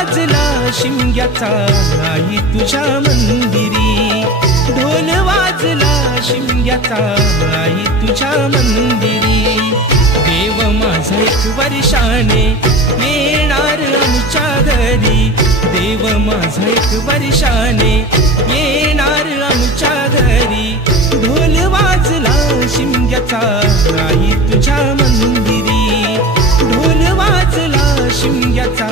वाजला शिमग्याचा आई तुझ्या मंदिरी, ढोल वाजला शिमग्याचा आई तुझ्या मंदिरी. देव माझा एक वर्षाने येणार आमच्या घरी, देव माझा एक वर्षाने येणार आमच्या घरी. ढोल वाजला शिमग्याचा आई तुझ्या मंदिरी, ढोल वाजला शिमग्याचा